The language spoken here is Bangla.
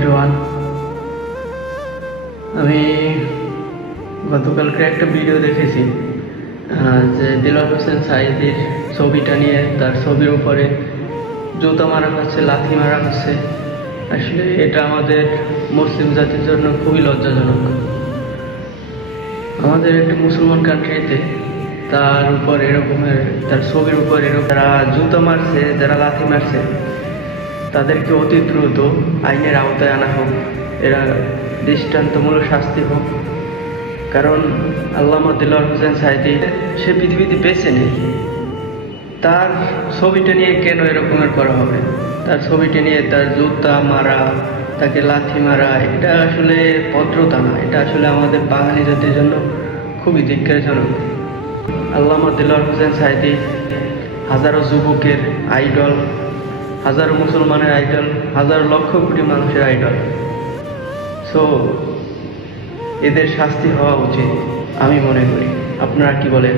এভরিওয়ান। আমি গতকালকে একটা ভিডিও দেখেছি যে দিলওয়ার হোসেন সাঈদীর ছবিটা নিয়ে তার ছবির উপরে জুতা মারা হচ্ছে, লাথি মারা হচ্ছে। আসলে এটা আমাদের মুসলিম জাতির জন্য খুবই লজ্জাজনক। আমাদের একটা মুসলমান কান্ট্রিতে তার উপর এরকমের, তার ছবির উপর এরকম যারা জুতা মারছে, যারা লাথি মারছে, তাদেরকে অতি দ্রুত আইনের আওতায় আনা হোক, এরা দৃষ্টান্তমূলক শাস্তি হোক। কারণ আল্লামা দিলওয়ার হোসেন সাঈদী সে পৃথিবীতে বেঁচে নেই, তার ছবিটা নিয়ে কেন এরকমের করা হবে? তার ছবিটা নিয়ে তার জুতা মারা, তাকে লাথি মারা, এটা আসলে ভদ্রতা না, এটা আসলে আমাদের বাঙালি জাতির জন্য খুবই ধিক্কারজনক। আল্লামা দিলওয়ার হোসেন সাঈদী হাজারো যুবকের আইডল, হাজারো মুসলমানের আইডল, হাজারো লক্ষ কোটি মানুষের আইডল। সো এদের শাস্তি হওয়া উচিত আমি মনে করি। আপনারা কি বলেন?